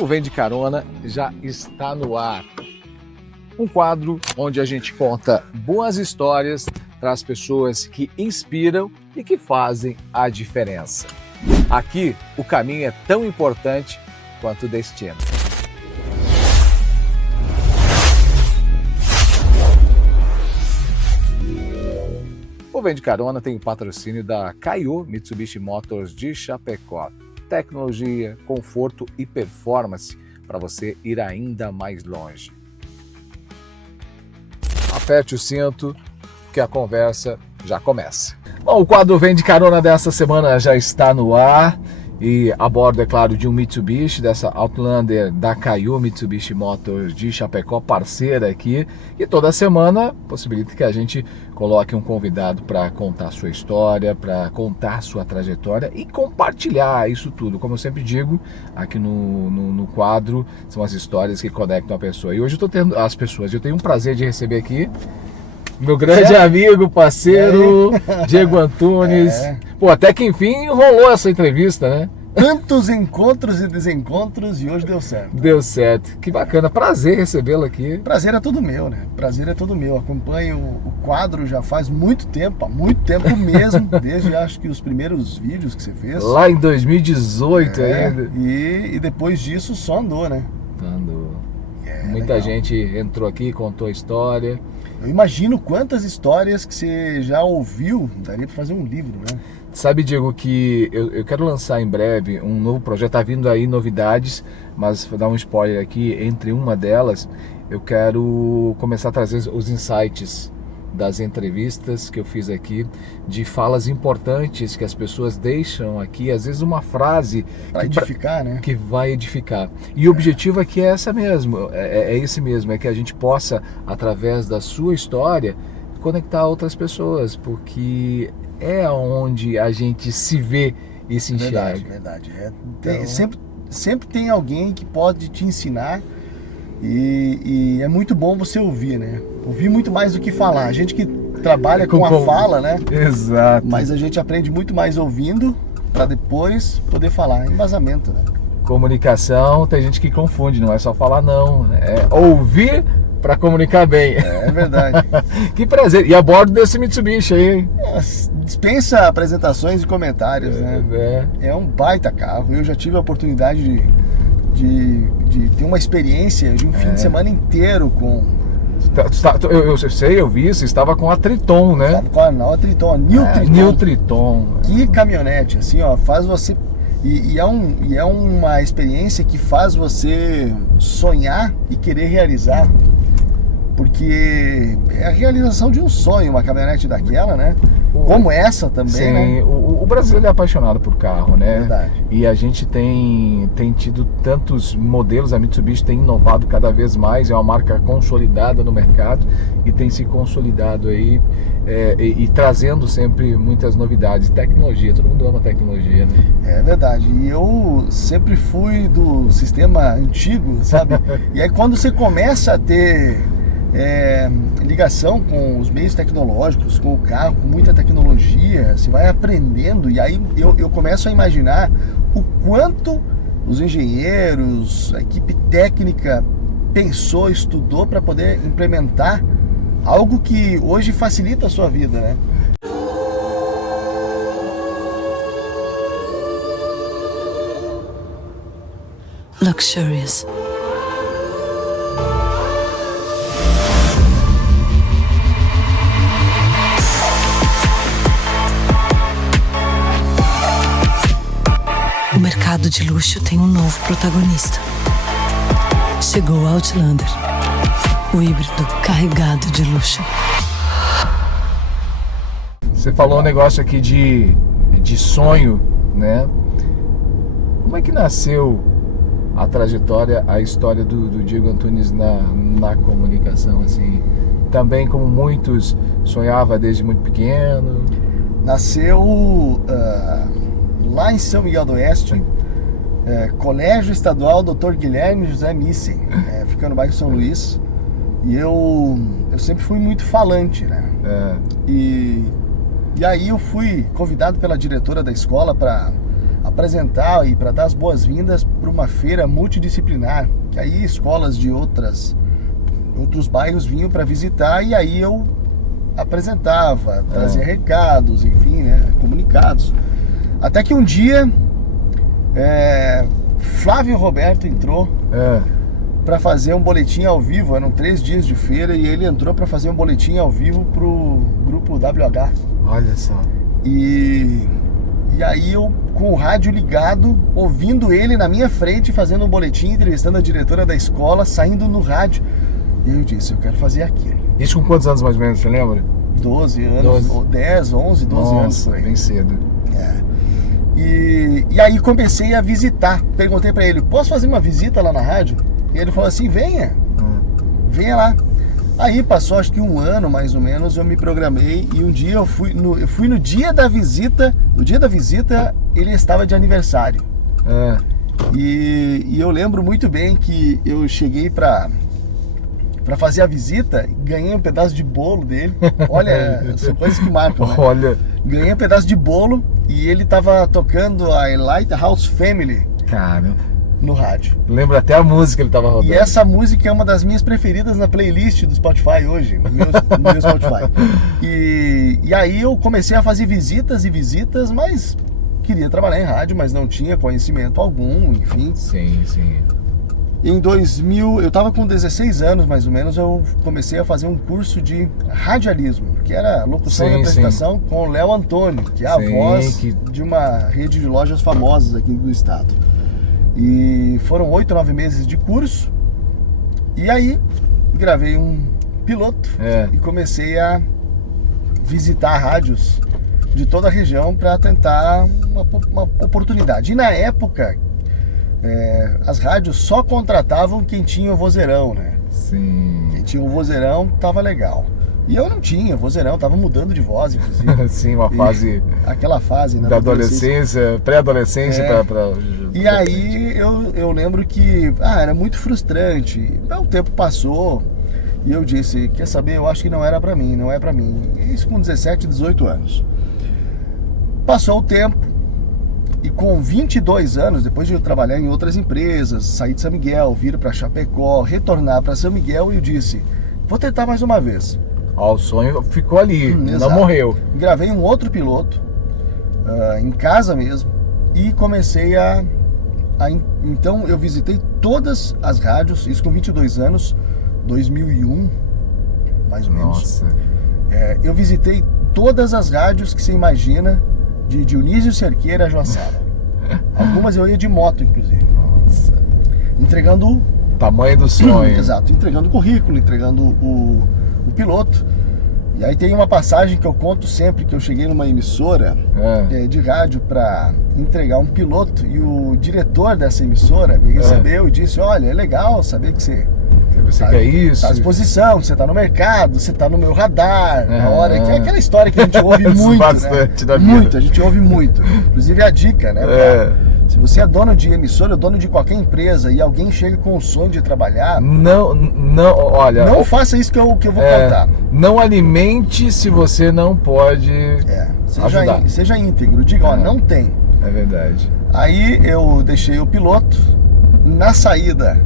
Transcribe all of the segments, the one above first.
O Vem de Carona já está no ar. Um quadro onde a gente conta boas histórias para as pessoas que inspiram e que fazem a diferença. Aqui, o caminho é tão importante quanto o destino. O Vem de Carona tem o patrocínio da Kaiô Mitsubishi Motors de Chapecó. Tecnologia, conforto e performance para você ir ainda mais longe. Aperte o cinto que a conversa já começa. Bom, o quadro Vem de Carona dessa semana já está no ar e a bordo, é claro, de um Mitsubishi, dessa Outlander da Kaiô Mitsubishi Motors de Chapecó, parceira aqui, e toda semana possibilita que a gente coloque um convidado para contar a sua história, para contar a sua trajetória e compartilhar isso tudo. Como eu sempre digo, aqui no quadro, são as histórias que conectam a pessoa. E hoje eu estou tendo as pessoas, eu tenho um prazer de receber aqui meu grande amigo, parceiro, Diego Antunes. Pô, até que enfim rolou essa entrevista, né? Tantos encontros e desencontros e hoje deu certo. Deu certo. Que bacana. Prazer recebê-lo aqui. Prazer é todo meu, né? Prazer é todo meu. Acompanho o quadro já faz muito tempo, há muito tempo mesmo, desde acho que os primeiros vídeos que você fez. Lá em 2018 ainda. E depois disso só andou, né? Andou. Muita gente entrou aqui, contou a história. Eu imagino quantas histórias que você já ouviu, daria para fazer um livro, né? Sabe, Diego, que eu quero lançar em breve um novo projeto, tá vindo aí novidades, mas vou dar um spoiler aqui, entre uma delas, eu quero começar a trazer os insights das entrevistas que eu fiz aqui, de falas importantes que as pessoas deixam aqui, às vezes uma frase para edificar, né? Que vai edificar. E o objetivo aqui é essa mesmo, é esse mesmo, é que a gente possa, através da sua história, conectar outras pessoas, porque é onde a gente se vê e se enxerga. Verdade. Então... sempre tem alguém que pode te ensinar. E é muito bom você ouvir, né? Ouvir muito mais do que falar. A gente que trabalha com a fala, né? Exato. Mas a gente aprende muito mais ouvindo para depois poder falar. Embasamento, né? Comunicação, tem gente que confunde, não é só falar não. É ouvir para comunicar bem. É verdade. Que prazer. E a bordo desse Mitsubishi aí. Dispensa apresentações e comentários, né? É um baita carro. Eu já tive a oportunidade de ter uma experiência de um fim de semana inteiro com... Eu sei, eu vi isso, estava com a Triton, né? Estava com a nova Triton, a New Triton. Que caminhonete, assim, ó, faz você... E é uma experiência que faz você sonhar e querer realizar. Porque é a realização de um sonho, uma caminhonete daquela, né? Como essa também, sim, né? O brasileiro é apaixonado por carro, né? Verdade. E a gente tem tido tantos modelos, a Mitsubishi tem inovado cada vez mais, é uma marca consolidada no mercado e tem se consolidado aí e trazendo sempre muitas novidades. Tecnologia, todo mundo ama tecnologia, né? É verdade, e eu sempre fui do sistema antigo, sabe? E aí quando você começa a ter... ligação com os meios tecnológicos, com o carro, com muita tecnologia, você vai aprendendo e aí eu começo a imaginar o quanto os engenheiros, a equipe técnica pensou, estudou para poder implementar algo que hoje facilita a sua vida, né? Luxurious. O mercado de luxo tem um novo protagonista. Chegou o Outlander, o híbrido carregado de luxo. Você falou um negócio aqui de sonho, né? Como é que nasceu a trajetória, a história do Diego Antunes na comunicação, assim? Também como muitos sonhava desde muito pequeno? Nasceu... lá em São Miguel do Oeste, Colégio Estadual Dr. Guilherme José Missen, fica no bairro São Luís. E eu sempre fui muito falante, né? E aí eu fui convidado pela diretora da escola para apresentar e para dar as boas-vindas para uma feira multidisciplinar, que aí escolas de outros bairros vinham para visitar, e aí eu apresentava, trazia recados, enfim, né, comunicados. Até que um dia Flávio Roberto entrou para fazer um boletim ao vivo. Eram 3 dias de feira e ele entrou para fazer um boletim ao vivo pro grupo WH. Olha só. E aí eu, com o rádio ligado, ouvindo ele na minha frente, fazendo um boletim, entrevistando a diretora da escola, saindo no rádio. E eu disse, eu quero fazer aquilo. Isso com quantos anos mais ou menos, você lembra? 12 anos, 10, 11, 12 anos por aí. Bem cedo. E aí comecei a visitar. Perguntei pra ele, posso fazer uma visita lá na rádio? E ele falou assim, venha lá. Aí passou acho que 1 ano mais ou menos, eu me programei e um dia eu fui no dia da visita. No dia da visita ele estava de aniversário. E eu lembro muito bem que eu cheguei pra fazer a visita, ganhei um pedaço de bolo dele. Olha, são coisas que marcam, né? Olha. Ganhei um pedaço de bolo e ele tava tocando a Lighthouse Family. Cara, no rádio. Lembra até a música que ele tava rodando. E essa música é uma das minhas preferidas na playlist do Spotify hoje, no meu Spotify. E aí eu comecei a fazer visitas, mas queria trabalhar em rádio, mas não tinha conhecimento algum, enfim. Sim. Em 2000, eu estava com 16 anos mais ou menos, eu comecei a fazer um curso de radialismo, que era locução e apresentação com o Léo Antônio, que é a voz de uma rede de lojas famosas aqui do estado. E foram 8, 9 meses de curso, e aí gravei um piloto e comecei a visitar rádios de toda a região para tentar uma oportunidade. E na época, as rádios só contratavam quem tinha o vozeirão, né? Sim. Quem tinha o vozeirão tava legal. E eu não tinha vozeirão, tava mudando de voz, inclusive. Sim, uma fase... Aquela fase, né? Da adolescência, pré-adolescência pra... E aí eu lembro que era muito frustrante. O tempo passou e eu disse, quer saber, eu acho que não era pra mim, não é pra mim. Isso com 17, 18 anos. Passou o tempo. E com 22 anos, depois de eu trabalhar em outras empresas, sair de São Miguel, vir para Chapecó, retornar para São Miguel, eu disse, vou tentar mais uma vez. O sonho ficou ali, não morreu. Gravei um outro piloto, em casa mesmo, e comecei então eu visitei todas as rádios, isso com 22 anos, 2001, mais ou menos. Nossa. Eu visitei todas as rádios que você imagina, de Dionísio Cerqueira a Joaçara. Algumas eu ia de moto, inclusive. Nossa. Entregando... Tamanho do sonho. Exato, entregando o currículo, entregando o piloto. E aí tem uma passagem que eu conto sempre, que eu cheguei numa emissora de rádio para entregar um piloto, e o diretor dessa emissora me recebeu e disse, olha, é legal saber que você quer isso? Tá à disposição, você tá no mercado, você tá no meu radar, na hora que é aquela história que a gente ouve muito, bastante, né? Muito, a gente ouve muito. Inclusive a dica, né? Se você é dono de emissora, dono de qualquer empresa e alguém chega com o sonho de trabalhar, olha, não faça isso que eu vou contar. Não alimente se você não pode ajudar. Seja íntegro, diga, ó, não tem. É verdade. Aí eu deixei o piloto. Na saída,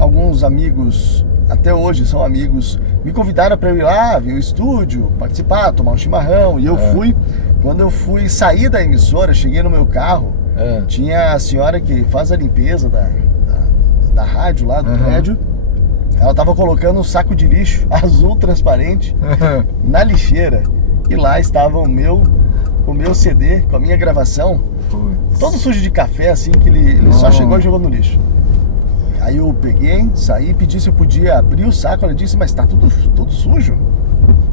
alguns amigos, até hoje são amigos, me convidaram para eu ir lá, ver o estúdio, participar, tomar um chimarrão. E eu fui. Quando eu fui sair da emissora, cheguei no meu carro, tinha a senhora que faz a limpeza da rádio lá do prédio. Ela estava colocando um saco de lixo azul transparente na lixeira. E lá estava o meu CD com a minha gravação, todo sujo de café, assim, que ele só chegou e jogou no lixo. Aí eu peguei, saí, pedi se eu podia abrir o saco. Ela disse, mas tá tudo sujo.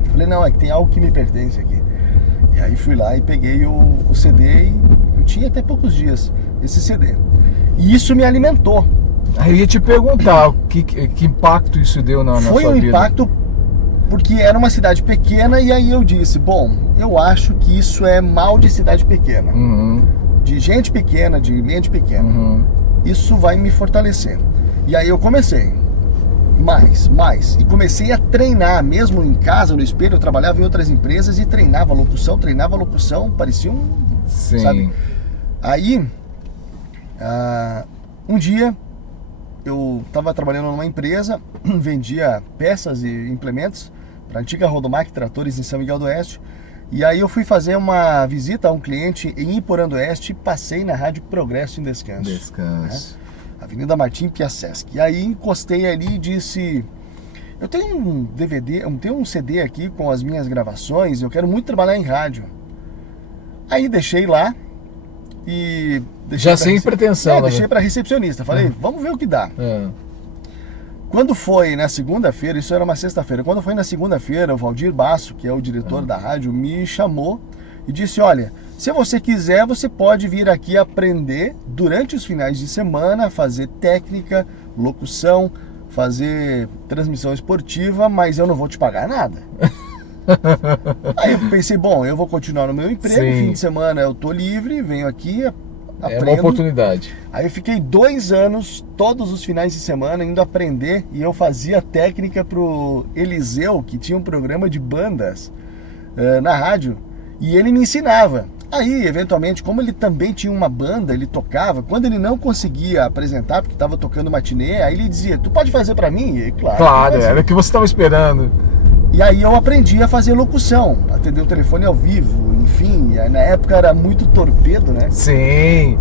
Eu falei, não, é que tem algo que me pertence aqui. E aí fui lá e peguei o CD, e eu tinha até poucos dias esse CD. E isso me alimentou. Aí eu ia te perguntar, que impacto isso deu na sua vida? Foi um impacto porque era uma cidade pequena, e aí eu disse, bom, eu acho que isso é mal de cidade pequena. De gente pequena, de mente pequena. Isso vai me fortalecer. E aí eu comecei, mais, e comecei a treinar, mesmo em casa, no espelho. Eu trabalhava em outras empresas e treinava locução, parecia Sim. sabe? Aí, um dia, eu estava trabalhando numa empresa, vendia peças e implementos para a antiga Rodomac Tratores em São Miguel do Oeste. E aí eu fui fazer uma visita a um cliente em Iporã do Oeste e passei na Rádio Progresso em Descanso. Descanso. Né? Avenida Martim Piassesc. E aí encostei ali e disse... Eu tenho um DVD, eu tenho um CD aqui com as minhas gravações, eu quero muito trabalhar em rádio. Aí deixei lá e... Já sem pretensão, né? Deixei para recepcionista. Falei, vamos ver o que dá. Quando foi na segunda-feira, isso era uma sexta-feira, quando foi na segunda-feira, o Valdir Basso, que é o diretor da rádio, me chamou e disse, olha, se você quiser, você pode vir aqui aprender durante os finais de semana, fazer técnica, locução, fazer transmissão esportiva, mas eu não vou te pagar nada. Aí eu pensei, bom, eu vou continuar no meu emprego, fim de semana eu tô livre, venho aqui, aprendo. É uma oportunidade. Aí eu fiquei 2 anos, todos os finais de semana, indo aprender, e eu fazia técnica pro Eliseu, que tinha um programa de bandas na rádio, e ele me ensinava. Aí, eventualmente, como ele também tinha uma banda, ele tocava, quando ele não conseguia apresentar, porque estava tocando matinê, aí ele dizia, tu pode fazer para mim? E, claro, era o que você estava esperando. E aí eu aprendi a fazer locução, atender o telefone ao vivo, enfim, na época era muito torpedo, né? Sim.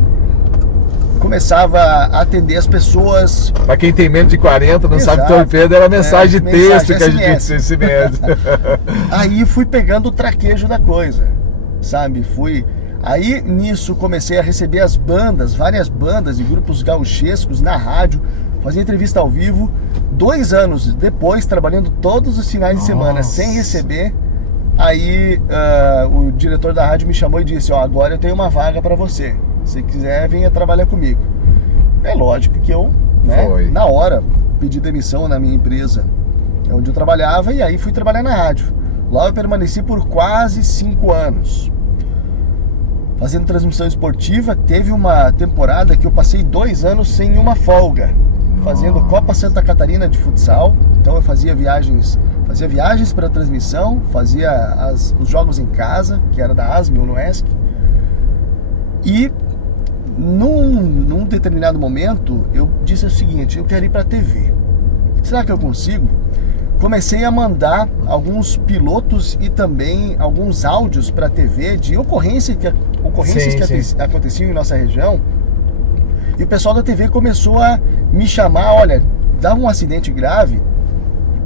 Começava a atender as pessoas. Pra quem tem menos de 40, não sabe, torpedo era mensagem de texto que a gente disse mesmo. Aí fui pegando o traquejo da coisa, sabe? Aí nisso comecei a receber as bandas, várias bandas e grupos gauchescos na rádio, fazia entrevista ao vivo. 2 anos depois, trabalhando todos os finais de semana sem receber, aí o diretor da rádio me chamou e disse, agora eu tenho uma vaga para você. Se quiser, venha trabalhar comigo. É lógico que eu, na hora, pedi demissão na minha empresa onde eu trabalhava e aí fui trabalhar na rádio. Lá eu permaneci por quase 5 anos. Fazendo transmissão esportiva, teve uma temporada que eu passei 2 anos sem uma folga. Fazendo Copa Santa Catarina de futsal. Então eu fazia viagens para transmissão, fazia os jogos em casa, que era da ASME no ESC. E num determinado momento eu disse o seguinte, eu quero ir para a TV. Será que eu consigo? Comecei a mandar alguns pilotos e também alguns áudios para a TV de ocorrências que aconteciam em nossa região. E o pessoal da TV começou a me chamar, olha, dava um acidente grave,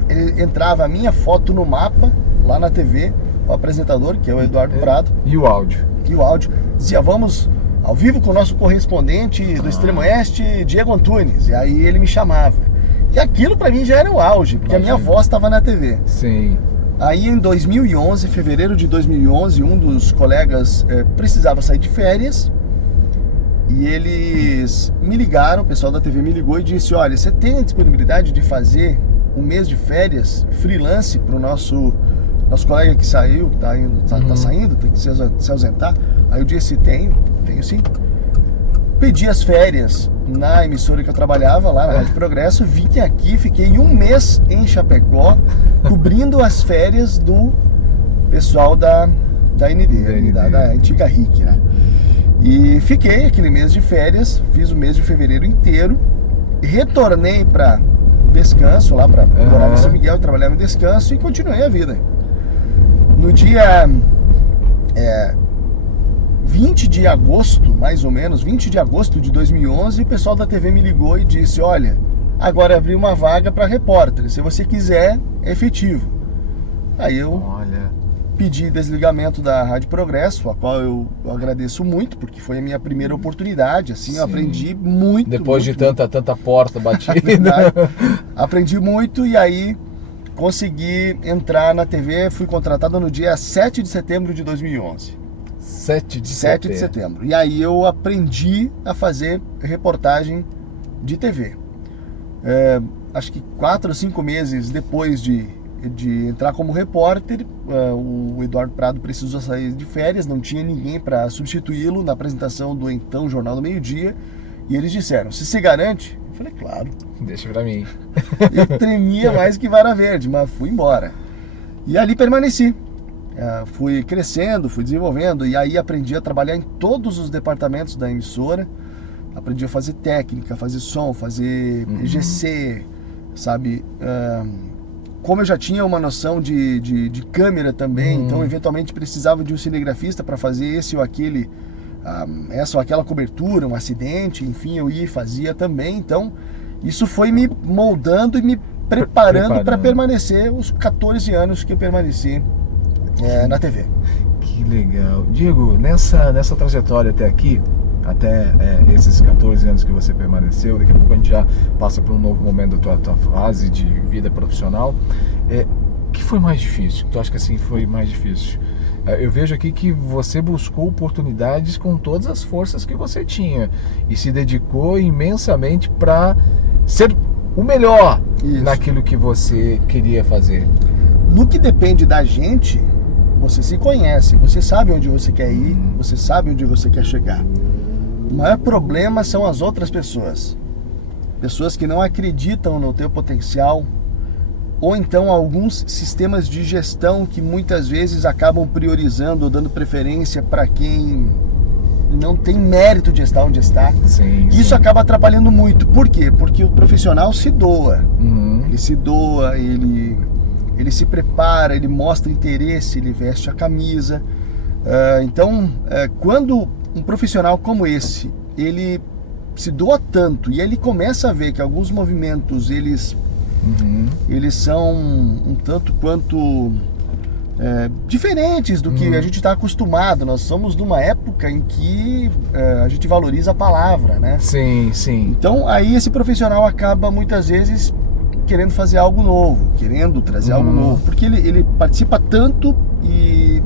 ele entrava a minha foto no mapa, lá na TV, o apresentador, que é o Eduardo Prado. E o áudio. Dizia, vamos ao vivo com o nosso correspondente do Extremo Oeste, Diego Antunes. E aí ele me chamava. E aquilo pra mim já era o auge, porque a minha voz estava na TV. Sim. Aí em 2011, fevereiro de 2011, um dos colegas precisava sair de férias. E eles me ligaram, o pessoal da TV me ligou e disse, olha, você tem a disponibilidade de fazer um mês de férias freelance para o nosso colega que saiu, que tá saindo, tem que se ausentar? Aí eu disse, tenho sim. Pedi as férias na emissora que eu trabalhava, lá na Rádio Progresso, vim aqui, fiquei 1 mês em Chapecó, cobrindo as férias do pessoal da ND, da antiga RIC, né? E fiquei aquele mês de férias, fiz o mês de fevereiro inteiro, retornei para Descanso, lá para morar em São Miguel, trabalhava em Descanso e continuei a vida. No dia 20 de agosto, mais ou menos, 20 de agosto de 2011, o pessoal da TV me ligou e disse, olha, agora abriu uma vaga para repórter, se você quiser, é efetivo. Aí eu pedi desligamento da Rádio Progresso, a qual eu agradeço muito, porque foi a minha primeira oportunidade, assim, eu aprendi muito. Depois de tanta porta batida. Aprendi muito e aí consegui entrar na TV, fui contratado no dia 7 de setembro de 2011. 7 de setembro. E aí eu aprendi a fazer reportagem de TV. Acho que 4 ou 5 meses depois de entrar como repórter, o Eduardo Prado precisou sair de férias, não tinha ninguém para substituí-lo na apresentação do então Jornal do Meio-Dia, e eles disseram, se garante? Eu falei, claro. Deixa pra mim. Eu tremia mais que vara verde, mas fui embora. E ali permaneci. fui crescendo, fui desenvolvendo, e aí aprendi a trabalhar em todos os departamentos da emissora. Aprendi a fazer técnica, fazer som, fazer EGC, sabe? Como eu já tinha uma noção de câmera também, então eventualmente precisava de um cinegrafista para fazer esse ou aquele, essa ou aquela cobertura, um acidente, enfim, eu ia e fazia também. Então isso foi me moldando e me preparando para permanecer os 14 anos que eu permaneci na TV. Que legal. Diego, nessa trajetória até aqui, até esses 14 anos que você permaneceu, daqui a pouco a gente já passa por um novo momento da tua fase de vida profissional, o que foi mais difícil? Tu acha que assim foi mais difícil? Eu vejo aqui que você buscou oportunidades com todas as forças que você tinha e se dedicou imensamente para ser o melhor naquilo que você queria fazer. No que depende da gente, você se conhece, você sabe onde você quer ir, você sabe onde você quer chegar. O maior problema são as outras pessoas. Pessoas que não acreditam no teu potencial, ou então alguns sistemas de gestão que muitas vezes acabam priorizando ou dando preferência para quem não tem mérito de estar onde está. Isso acaba atrapalhando muito. Por quê? Porque o profissional se doa. Ele se doa, ele se prepara, ele mostra interesse, ele veste a camisa. Então, quando um profissional como esse, ele se doa tanto e ele começa a ver que alguns movimentos eles são um tanto quanto diferentes do que a gente está acostumado. Nós somos de uma época em que a gente valoriza a palavra, né? Sim. Então aí esse profissional acaba muitas vezes querendo fazer algo novo, querendo trazer algo novo, porque ele participa tanto e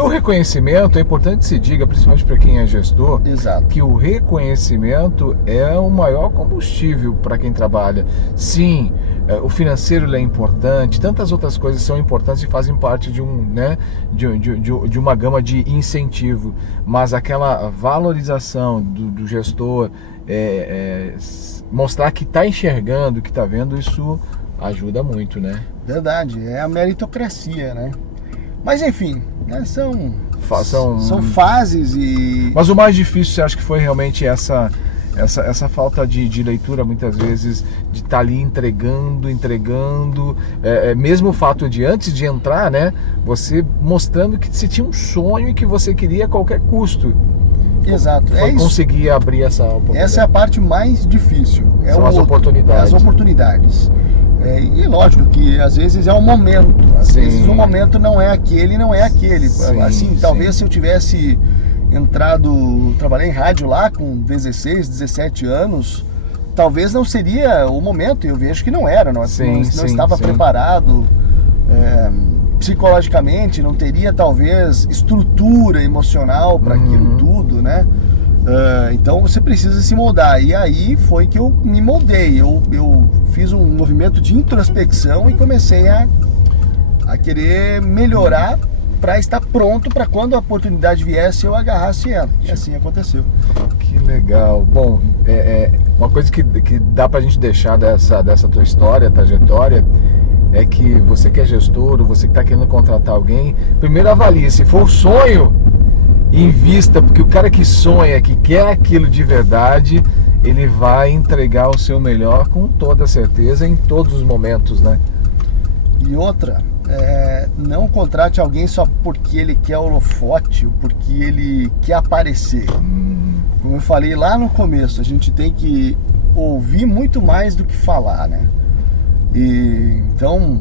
o reconhecimento, é importante que se diga, principalmente para quem é gestor, Exato. que o reconhecimento é o maior combustível para quem trabalha. Sim, o financeiro é importante, tantas outras coisas são importantes e fazem parte de uma gama de incentivo, mas aquela valorização do gestor, mostrar que está enxergando, que está vendo, isso ajuda muito, né? Verdade, é a meritocracia, né? Mas enfim, né, são fases e... Mas o mais difícil, você acha que foi realmente essa falta de leitura, muitas vezes, de estar ali entregando, mesmo o fato de, antes de entrar, né, você mostrando que você tinha um sonho e que você queria a qualquer custo. Exato, foi conseguir abrir essa oportunidade. Essa é a parte mais difícil. São as oportunidades. As oportunidades. E lógico que às vezes é um momento, às vezes o momento não é aquele, talvez se eu tivesse trabalhei em rádio lá com 16, 17 anos, talvez não seria o momento, eu vejo que não era, não estava preparado psicologicamente, não teria talvez estrutura emocional para aquilo tudo, né? Então você precisa se moldar, e aí foi que eu me moldei, eu fiz um movimento de introspecção e comecei a querer melhorar para estar pronto para quando a oportunidade viesse eu agarrasse ela, e assim aconteceu. Que legal. Bom, uma coisa que dá pra gente deixar dessa tua história, trajetória, é que você que é gestor, ou você que está querendo contratar alguém, primeiro avalie, se for sonho, invista, porque o cara que sonha, que quer aquilo de verdade, ele vai entregar o seu melhor com toda certeza em todos os momentos, né? E outra, não contrate alguém só porque ele quer holofote, ou porque ele quer aparecer. Como eu falei lá no começo, a gente tem que ouvir muito mais do que falar, né? E então,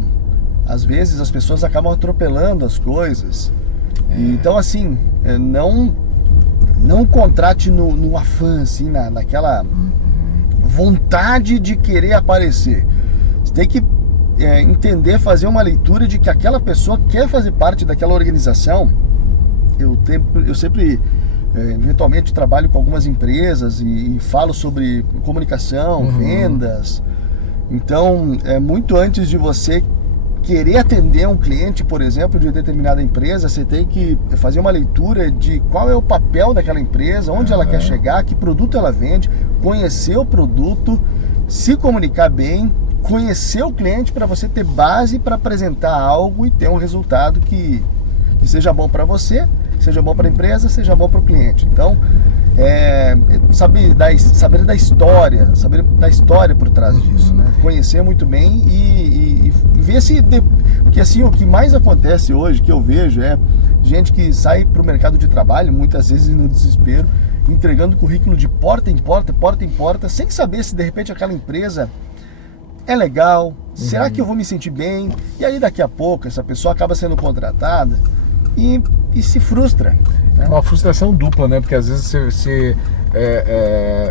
às vezes as pessoas acabam atropelando as coisas. Então, assim, não contrate no afã, assim, naquela vontade de querer aparecer. Você tem que entender, fazer uma leitura de que aquela pessoa quer fazer parte daquela organização. Eu sempre, eventualmente, trabalho com algumas empresas e falo sobre comunicação, vendas. Então, muito antes de você querer atender um cliente, por exemplo, de determinada empresa, você tem que fazer uma leitura de qual é o papel daquela empresa, onde ela quer chegar, que produto ela vende, conhecer o produto, se comunicar bem, conhecer o cliente para você ter base para apresentar algo e ter um resultado que que seja bom para você, que seja bom para a empresa, seja bom para o cliente. Então, saber da história por trás disso, né? Conhecer muito bem e ver se... Porque assim, o que mais acontece hoje, que eu vejo, é gente que sai para o mercado de trabalho, muitas vezes no desespero, entregando currículo de porta em porta, sem saber se de repente aquela empresa é legal, será que eu vou me sentir bem? E aí daqui a pouco essa pessoa acaba sendo contratada e se frustra. Né? Uma frustração dupla, né? Porque às vezes você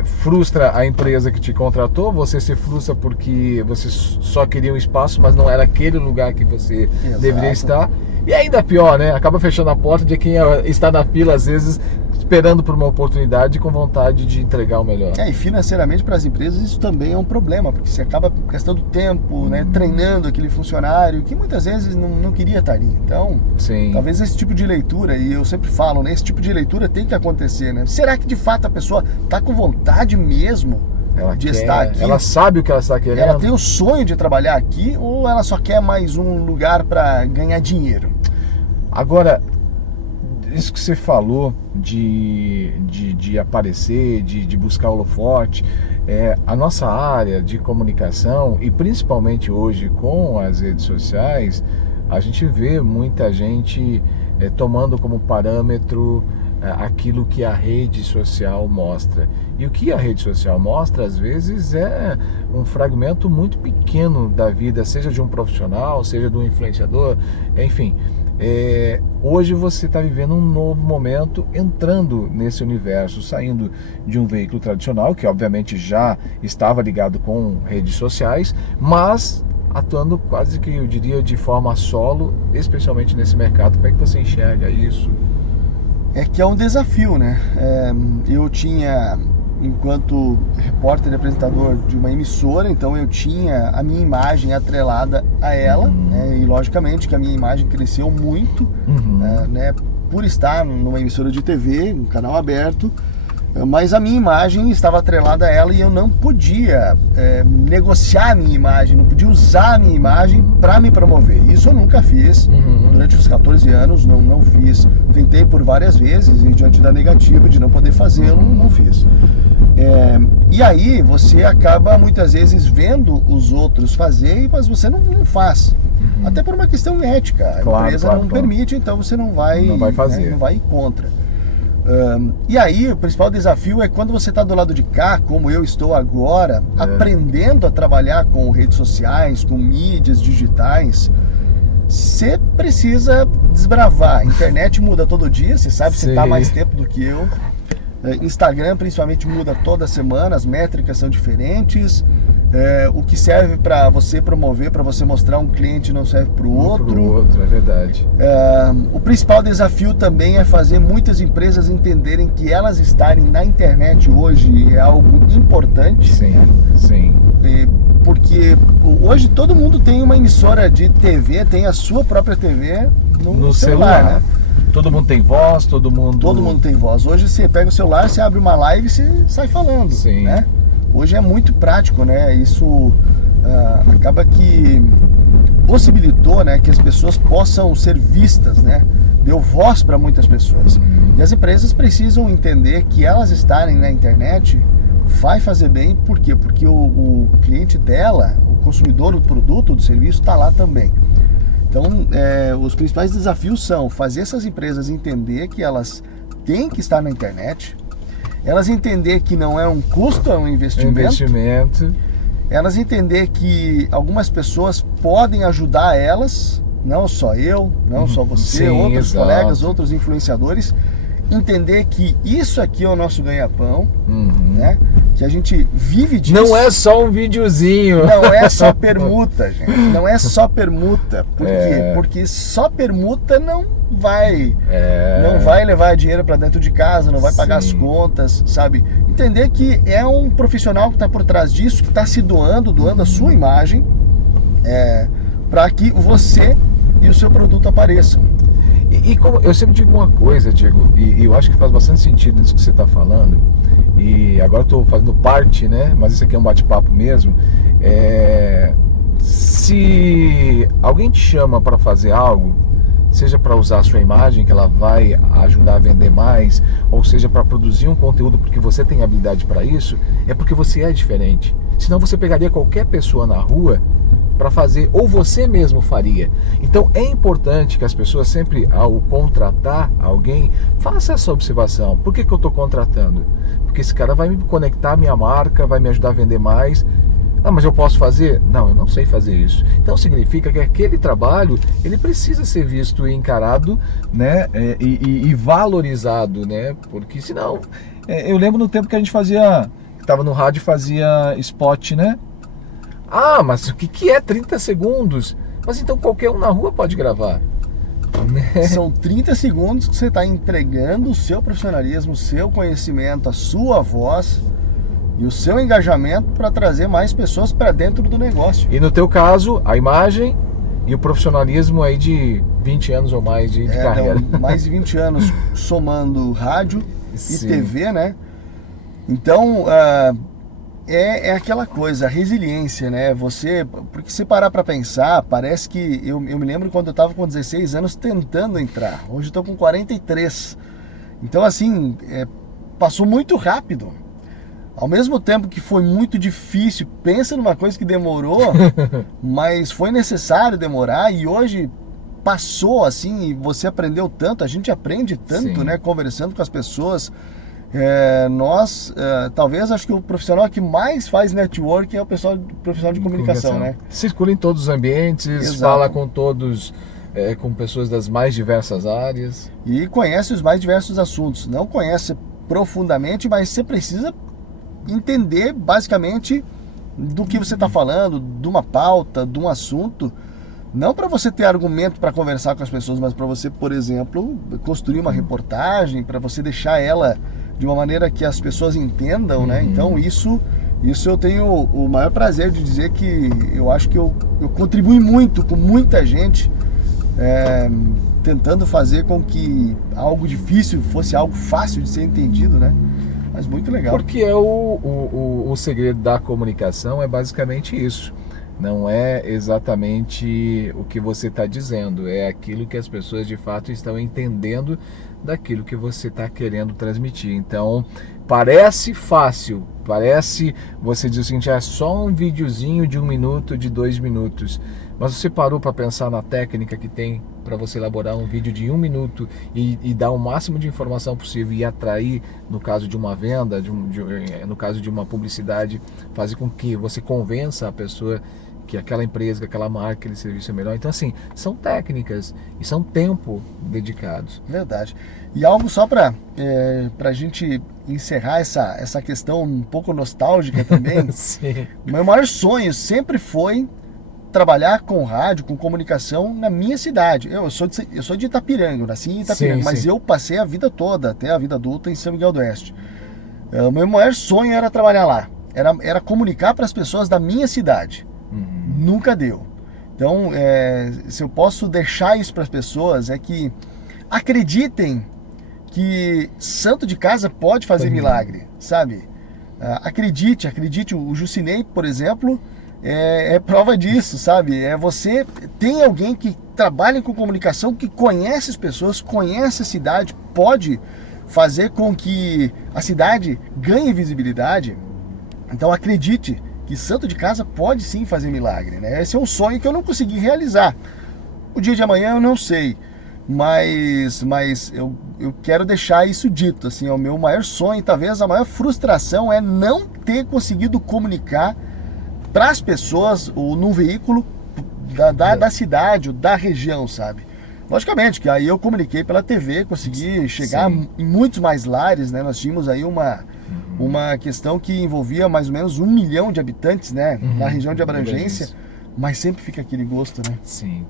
frustra a empresa que te contratou, você se frustra porque você só queria um espaço, mas não era aquele lugar que você deveria estar. E ainda pior, né? Acaba fechando a porta de quem está na fila, às vezes, esperando por uma oportunidade com vontade de entregar o melhor. E financeiramente para as empresas isso também é um problema, porque você acaba gastando tempo, né, treinando aquele funcionário que muitas vezes não queria estar ali. Então, sim, talvez esse tipo de leitura, e eu sempre falo, né, esse tipo de leitura tem que acontecer, né? Será que de fato a pessoa está com vontade mesmo de estar aqui? Ela sabe o que ela está querendo? Ela tem o sonho de trabalhar aqui ou ela só quer mais um lugar para ganhar dinheiro? Agora, isso que você falou de aparecer, de buscar holofote, a nossa área de comunicação, e principalmente hoje com as redes sociais, a gente vê muita gente tomando como parâmetro aquilo que a rede social mostra. E o que a rede social mostra, às vezes, é um fragmento muito pequeno da vida, seja de um profissional, seja de um influenciador, enfim. Hoje você está vivendo um novo momento, entrando nesse universo, saindo de um veículo tradicional, que obviamente já estava ligado com redes sociais, mas atuando quase que, eu diria, de forma solo, especialmente nesse mercado. Como é que você enxerga isso? É que é um desafio, né? Eu tinha, enquanto repórter e apresentador de uma emissora, então eu tinha a minha imagem atrelada a ela, né? E logicamente que a minha imagem cresceu muito, né? Por estar numa emissora de TV, um canal aberto, mas a minha imagem estava atrelada a ela e eu não podia negociar a minha imagem, não podia usar a minha imagem para me promover. Isso eu nunca fiz. Durante os 14 anos não fiz. Tentei por várias vezes e diante da negativa de não poder fazê-lo, não fiz. E aí você acaba muitas vezes vendo os outros fazer, mas você não faz. Até por uma questão ética. A empresa não permite, então você não vai fazer. Né, não vai ir contra. E aí o principal desafio é quando você está do lado de cá, como eu estou agora, aprendendo a trabalhar com redes sociais, com mídias digitais. Você precisa desbravar. A internet muda todo dia, você sabe, você está mais tempo do que eu. Instagram principalmente muda toda semana, as métricas são diferentes. O que serve para você promover, para você mostrar um cliente, não serve para o outro. É verdade. O principal desafio também é fazer muitas empresas entenderem que elas estarem na internet hoje é algo importante. Sim. Porque hoje todo mundo tem uma emissora de TV, tem a sua própria TV no celular, né? Todo mundo tem voz, todo mundo tem voz. Hoje você pega o celular, você abre uma live e você sai falando, né? Hoje é muito prático, né? Isso acaba que possibilitou, né, que as pessoas possam ser vistas, né? Deu voz para muitas pessoas. E as empresas precisam entender que elas estarem na internet vai fazer bem. Por quê? Porque o cliente dela, o consumidor do produto ou do serviço está lá também. Então, os principais desafios são fazer essas empresas entender que elas têm que estar na internet, elas entender que não é um custo, é um investimento. Elas entender que algumas pessoas podem ajudar elas, não só eu, não só você, outros colegas, outros influenciadores, entender que isso aqui é o nosso ganha-pão, né? Que a gente vive disso. Não é só um videozinho. Não é só permuta, gente. Não é só permuta. Por quê? Porque só permuta não vai levar dinheiro para dentro de casa, não vai pagar as contas, sabe? Entender que é um profissional que está por trás disso, que está se doando a sua imagem, para que você e o seu produto apareçam. E como eu sempre digo uma coisa, Diego, e eu acho que faz bastante sentido isso que você está falando, e agora estou fazendo parte, né? Mas isso aqui é um bate-papo mesmo. Se alguém te chama para fazer algo, seja para usar a sua imagem, que ela vai ajudar a vender mais, ou seja para produzir um conteúdo porque você tem habilidade para isso, é porque você é diferente. Senão você pegaria qualquer pessoa na rua para fazer, ou você mesmo faria. Então é importante que as pessoas sempre, ao contratar alguém, façam essa observação. Por que eu estou contratando? Porque esse cara vai me conectar à minha marca, vai me ajudar a vender mais. Ah, mas eu posso fazer? Não, eu não sei fazer isso. Então significa que aquele trabalho, ele precisa ser visto e encarado, né, e valorizado, né, porque senão, eu lembro no tempo que a gente fazia, estava no rádio e fazia spot, né? Ah, mas o que é 30 segundos? Mas então qualquer um na rua pode gravar. São 30 segundos que você está entregando o seu profissionalismo, o seu conhecimento, a sua voz e o seu engajamento para trazer mais pessoas para dentro do negócio. E no teu caso, a imagem e o profissionalismo aí de 20 anos ou mais de carreira. Não, mais de 20 anos somando rádio Sim. e TV, né? Então, é aquela coisa, a resiliência, né? Porque se parar para pensar, parece que... Eu me lembro quando eu estava com 16 anos tentando entrar. Hoje eu estou com 43. Então, assim, passou muito rápido. Ao mesmo tempo que foi muito difícil, pensa numa coisa que demorou, mas foi necessário demorar e hoje passou assim e você aprendeu tanto, a gente aprende tanto, Sim. né, conversando com as pessoas. Talvez acho que o profissional que mais faz network é o profissional de comunicação, né? Circula em todos os ambientes, Exato. fala com todos, com pessoas das mais diversas áreas. E conhece os mais diversos assuntos. Não conhece profundamente, mas você precisa entender basicamente do que você está falando, de uma pauta, de um assunto, não para você ter argumento para conversar com as pessoas, mas para você, por exemplo, construir uma reportagem, para você deixar ela de uma maneira que as pessoas entendam, né? Então isso eu tenho o maior prazer de dizer que eu acho que eu contribuí muito com muita gente, tentando fazer com que algo difícil fosse algo fácil de ser entendido, né? Mas muito legal. Porque o segredo da comunicação é basicamente isso. Não é exatamente o que você está dizendo, é aquilo que as pessoas de fato estão entendendo daquilo que você está querendo transmitir. Então, parece fácil, parece você diz o seguinte, é só um videozinho de 1 minuto, de 2 minutos. Mas você parou para pensar na técnica que tem para você elaborar um vídeo de 1 minuto e dar o máximo de informação possível e atrair, no caso de uma venda, no caso de uma publicidade, fazer com que você convença a pessoa que aquela empresa, que aquela marca, aquele serviço é melhor. Então, assim, são técnicas e são tempo dedicados. Verdade. E algo só para a gente encerrar essa questão um pouco nostálgica também. Sim. Meu maior sonho sempre foi trabalhar com rádio, com comunicação na minha cidade. Eu sou de Itapiranga, eu nasci em Itapiranga, mas eu passei a vida toda, até a vida adulta, em São Miguel do Oeste. O meu maior sonho era trabalhar lá, era comunicar para as pessoas da minha cidade. Nunca deu. Então, se eu posso deixar isso para as pessoas, é que acreditem que santo de casa pode fazer milagre, sabe? Acredite. O Jucinei, por exemplo, é prova disso, sabe? Você tem alguém que trabalha com comunicação, que conhece as pessoas, conhece a cidade, pode fazer com que a cidade ganhe visibilidade. Então acredite que santo de casa pode sim fazer milagre, né? Esse é um sonho que eu não consegui realizar. O dia de amanhã eu não sei, mas eu quero deixar isso dito, assim, é o meu maior sonho, talvez a maior frustração é não ter conseguido comunicar para as pessoas ou num veículo da cidade ou da região, sabe? Logicamente que aí eu comuniquei pela TV, consegui chegar em muitos mais lares, né? Nós tínhamos aí uma questão que envolvia mais ou menos 1 milhão de habitantes, né? Na região de abrangência, mas sempre fica aquele gosto, né? Sim.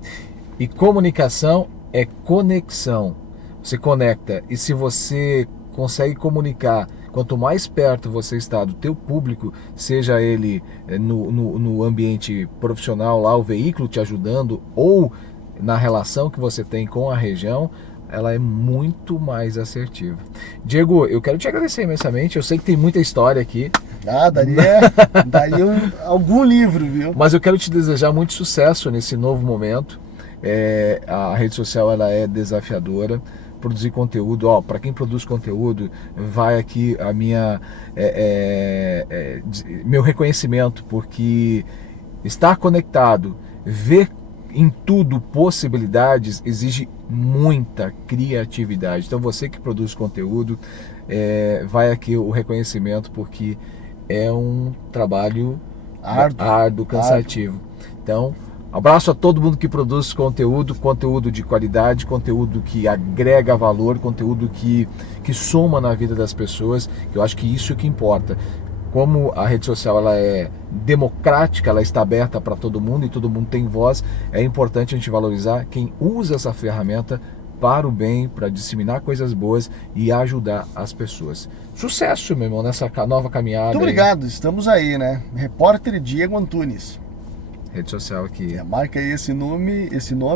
E comunicação é conexão. Você conecta, e se você consegue comunicar, quanto mais perto você está do teu público, seja ele no ambiente profissional lá, o veículo te ajudando, ou na relação que você tem com a região, ela é muito mais assertiva. Diego, eu quero te agradecer imensamente, eu sei que tem muita história aqui. Daria algum livro, viu? Mas eu quero te desejar muito sucesso nesse novo momento. a rede social ela é desafiadora. Produzir conteúdo, para quem produz conteúdo, vai aqui a minha meu reconhecimento, porque estar conectado, ver em tudo possibilidades, exige muita criatividade. Então você que produz conteúdo, vai aqui o reconhecimento, porque é um trabalho árduo, cansativo. Então, abraço a todo mundo que produz conteúdo de qualidade, conteúdo que agrega valor, conteúdo que soma na vida das pessoas, que eu acho que isso é o que importa. Como a rede social ela é democrática, ela está aberta para todo mundo e todo mundo tem voz, é importante a gente valorizar quem usa essa ferramenta para o bem, para disseminar coisas boas e ajudar as pessoas. Sucesso, meu irmão, nessa nova caminhada. Muito obrigado, estamos aí, né? Repórter Diego Antunes. Rede social aqui. Marca aí esse nome, esse meu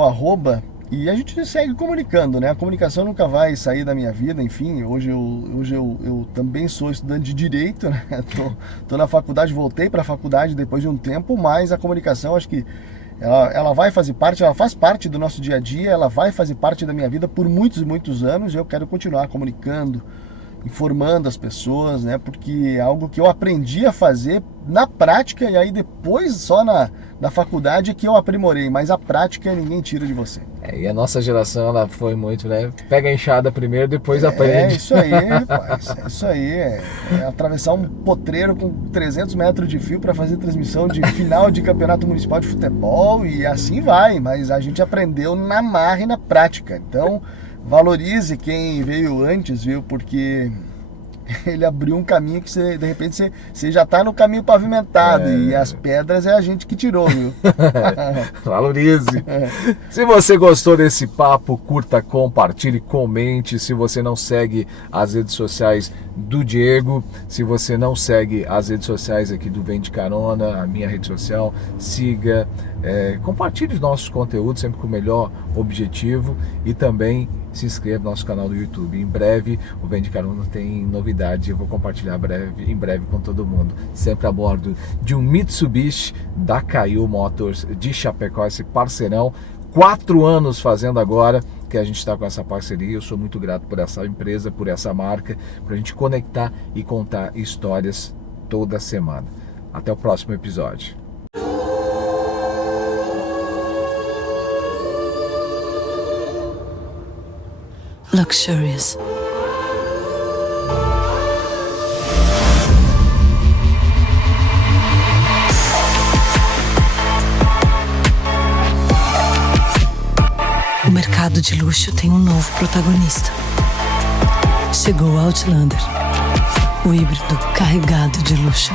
@, e a gente segue comunicando, né? A comunicação nunca vai sair da minha vida, enfim. Hoje eu também sou estudante de Direito, né? Tô na faculdade, voltei para a faculdade depois de um tempo, mas a comunicação, acho que ela faz parte do nosso dia a dia, ela vai fazer parte da minha vida por muitos e muitos anos, e eu quero continuar comunicando, informando as pessoas, né? Porque é algo que eu aprendi a fazer na prática, e aí depois só na faculdade é que eu aprimorei, mas a prática ninguém tira de você. E a nossa geração, ela foi muito, né? Pega a enxada primeiro, depois aprende. É isso aí, rapaz. É isso aí. É atravessar um potreiro com 300 metros de fio para fazer transmissão de final de campeonato municipal de futebol, e assim vai. Mas a gente aprendeu na marra e na prática. Então, valorize quem veio antes, viu? Porque ele abriu um caminho que você, de repente você já está no caminho pavimentado, e as pedras é a gente que tirou, viu? Valorize. Se você gostou desse papo, curta, compartilhe, comente. Se você não segue as redes sociais do Diego, se você não segue as redes sociais aqui do Vem de Carona, a minha rede social, siga, compartilhe os nossos conteúdos sempre com o melhor objetivo, e também se inscreva no nosso canal do YouTube. Em breve o Vem de Carona tem novidade, eu vou compartilhar em breve com todo mundo, sempre a bordo de um Mitsubishi da Caio Motors de Chapecó, esse parceirão, 4 anos fazendo agora que a gente está com essa parceria. Eu sou muito grato por essa empresa, por essa marca, para a gente conectar e contar histórias toda semana. Até o próximo episódio. Luxurious. O mercado de luxo tem um novo protagonista. Chegou o Outlander, o híbrido carregado de luxo.